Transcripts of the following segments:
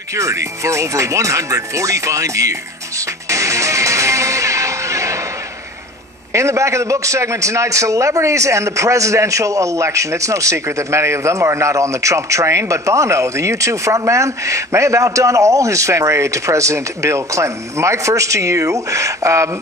Security for over 145 years. In the back of the book segment tonight, celebrities and the presidential election. It's no secret that many of them are not on the Trump train, but Bono, the U2 frontman, may have outdone all his famous aid to President Bill Clinton. Mike, first to you.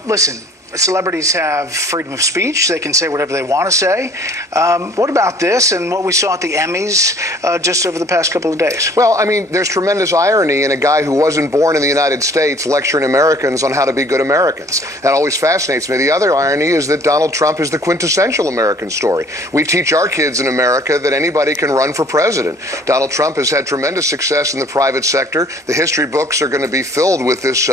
Listen, celebrities have freedom of speech. They can say whatever they want to say. What about this and what we saw at the Emmys just over the past couple of days? Well, I mean, there's tremendous irony in a guy who wasn't born in the United States lecturing Americans on how to be good Americans. That always fascinates me. The other irony is that Donald Trump is the quintessential American story. We teach our kids in America that anybody can run for president. Donald Trump has had tremendous success in the private sector. The history books are going to be filled with this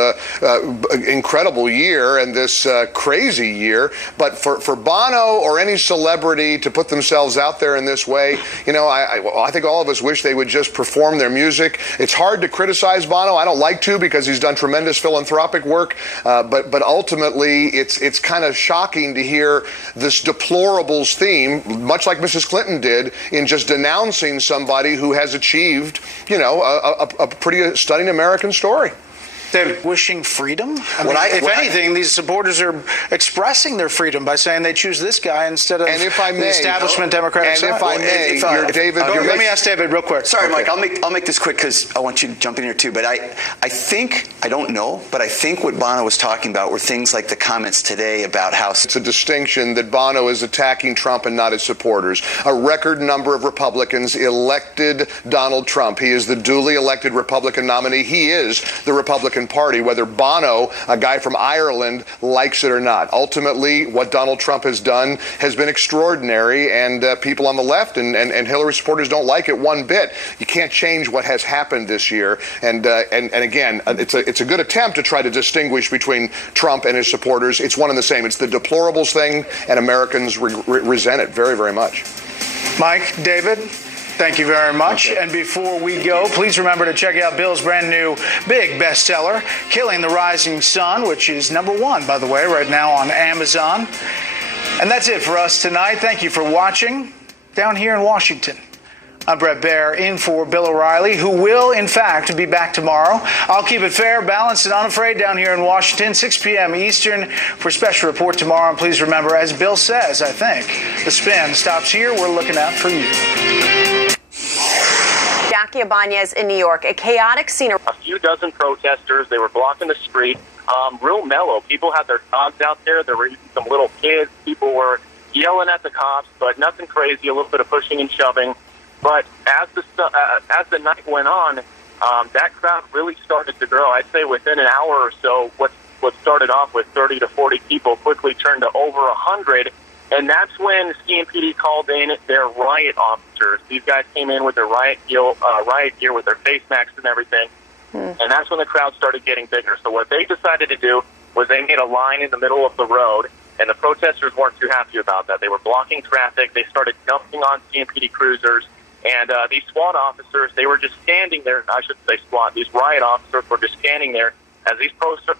incredible year and this crazy year. But for Bono or any celebrity to put themselves out there in this way, you know, I think all of us wish they would just perform their music. It's hard to criticize Bono. I don't like to, because he's done tremendous philanthropic work. But ultimately, it's kind of shocking to hear this deplorables theme, much like Mrs. Clinton did, in just denouncing somebody who has achieved, you know, a pretty stunning American story. They're wishing freedom? If anything, these supporters are expressing their freedom by saying they choose this guy instead of the establishment Democratic side. And if I may, David... let me ask David real quick. Sorry, Mike, I'll make this quick because I want you to jump in here too. But I think, I don't know, but I think what Bono was talking about were things like the comments today about how... It's a distinction that Bono is attacking Trump and not his supporters. A record number of Republicans elected Donald Trump. He is the duly elected Republican nominee. He is the Republican Party, whether Bono, a guy from Ireland, likes it or not. Ultimately, what Donald Trump has done has been extraordinary, and people on the left and Hillary supporters don't like it one bit. You can't change what has happened this year, and again, it's a good attempt to try to distinguish between Trump and his supporters. It's one and the same. It's the deplorables thing, and Americans resent it very, very much. Mike, David, thank you very much. Okay. And before we go, please remember to check out Bill's brand new big bestseller, Killing the Rising Sun, which is #1, by the way, right now on Amazon. And that's it for us tonight. Thank you for watching down here in Washington. I'm Bret Baier, in for Bill O'Reilly, who will, in fact, be back tomorrow. I'll keep it fair, balanced, and unafraid down here in Washington, 6 p.m. Eastern for Special Report tomorrow. And please remember, as Bill says, I think, the spin stops here. We're looking out for you. Jackie Ibanez in New York, a chaotic scene. A few dozen protesters, they were blocking the street, real mellow. People had their dogs out there. There were even some little kids. People were yelling at the cops, but nothing crazy, a little bit of pushing and shoving. But as the night went on, that crowd really started to grow. I'd say within an hour or so, what started off with 30 to 40 people quickly turned to over 100. And that's when CMPD called in their riot officers. These guys came in with their riot gear with their face masks and everything. And that's when the crowd started getting bigger. So what they decided to do was they made a line in the middle of the road, and the protesters weren't too happy about that. They were blocking traffic. They started jumping on CMPD cruisers. And these SWAT officers, they were just standing there. I should say SWAT. These riot officers were just standing there as these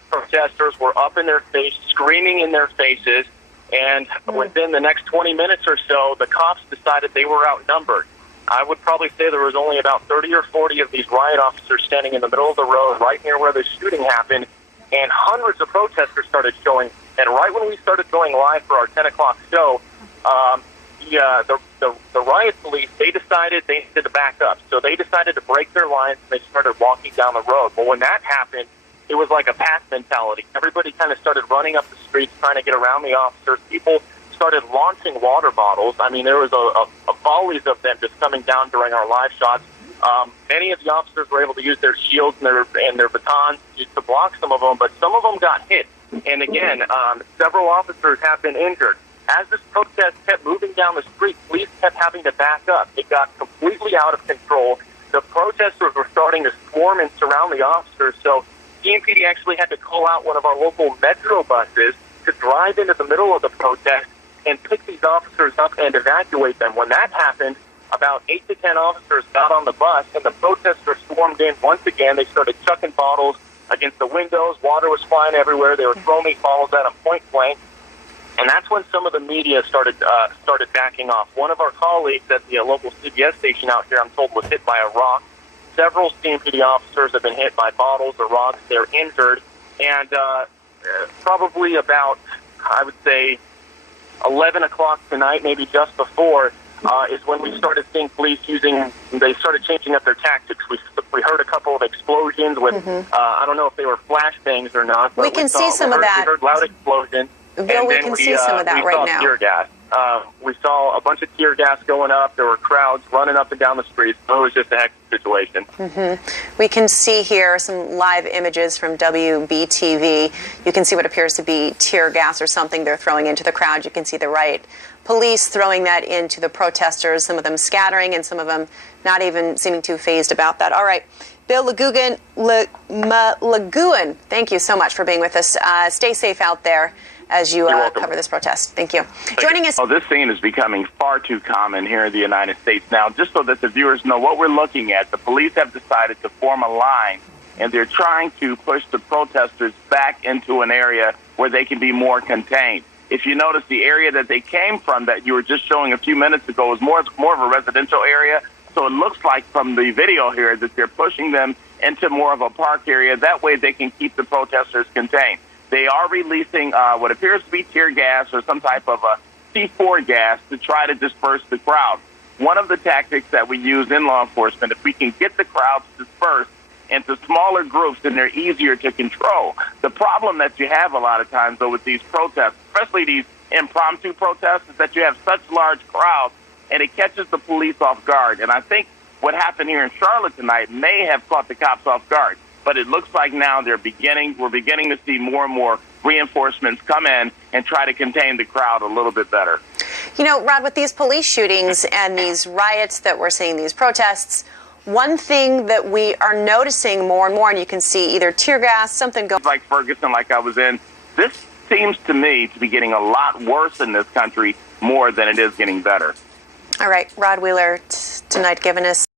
protesters were up in their face, screaming in their faces. And within the next 20 minutes or so, the cops decided they were outnumbered. I would probably say there was only about 30 or 40 of these riot officers standing in the middle of the road right near where the shooting happened, and hundreds of protesters started showing. And right when we started going live for our 10 o'clock show, the riot police, they decided they needed to back up. So they decided to break their lines, and they started walking down the road. But when that happened, it was like a pack mentality. Everybody kind of started running up the streets trying to get around the officers. People started launching water bottles. I mean, there was a volleys of them just coming down during our live shots. Many of the officers were able to use their shields and their batons to block some of them, but some of them got hit. And again, several officers have been injured. As this protest kept moving down the street, police kept having to back up. It got completely out of control. The protesters were starting to swarm and surround the officers, so CMPD actually had to call out one of our local metro buses to drive into the middle of the protest and pick these officers up and evacuate them. When that happened, about 8 to 10 officers got on the bus, and the protesters swarmed in once again. They started chucking bottles against the windows. Water was flying everywhere. They were throwing these bottles at them point blank. And that's when some of the media started backing off. One of our colleagues at the local CBS station out here, I'm told, was hit by a rock. several CMPD officers have been hit by bottles or rocks. They're injured. And probably about, I would say, 11 o'clock tonight, maybe just before, is when we started seeing police they started changing up their tactics. We heard a couple of explosions with, I don't know if they were flashbangs or not. But we can see some of that. We heard loud explosions. Bill, we can see some of that right now. Tear gas. We saw a bunch of tear gas going up. There were crowds running up and down the streets. So it was just a hectic situation. We can see here some live images from WBTV. You can see what appears to be tear gas or something they're throwing into the crowd. You can see the right police throwing that into the protesters, some of them scattering and some of them not even seeming too fazed about that. All right. Bill Lagugan, thank you so much for being with us. Stay safe out there as you cover this protest. Thank you. Joining us. Oh, this scene is becoming far too common here in the United States now. Just so that the viewers know what we're looking at, the police have decided to form a line, and they're trying to push the protesters back into an area where they can be more contained. If you notice, the area that they came from that you were just showing a few minutes ago is more of a residential area. So it looks like from the video here that they're pushing them into more of a park area. That way they can keep the protesters contained. They are releasing what appears to be tear gas or some type of a C4 gas to try to disperse the crowd. One of the tactics that we use in law enforcement, if we can get the crowds dispersed into smaller groups, then they're easier to control. The problem that you have a lot of times, though, with these protests, especially these impromptu protests, is that you have such large crowds, and it catches the police off guard. And I think what happened here in Charlotte tonight may have caught the cops off guard. But it looks like now we're beginning to see more and more reinforcements come in and try to contain the crowd a little bit better. You know, Rod, with these police shootings and these riots that we're seeing, these protests, one thing that we are noticing more and more, and you can see either tear gas, something going like Ferguson, like I was in, this seems to me to be getting a lot worse in this country more than it is getting better. All right, Rod Wheeler tonight giving us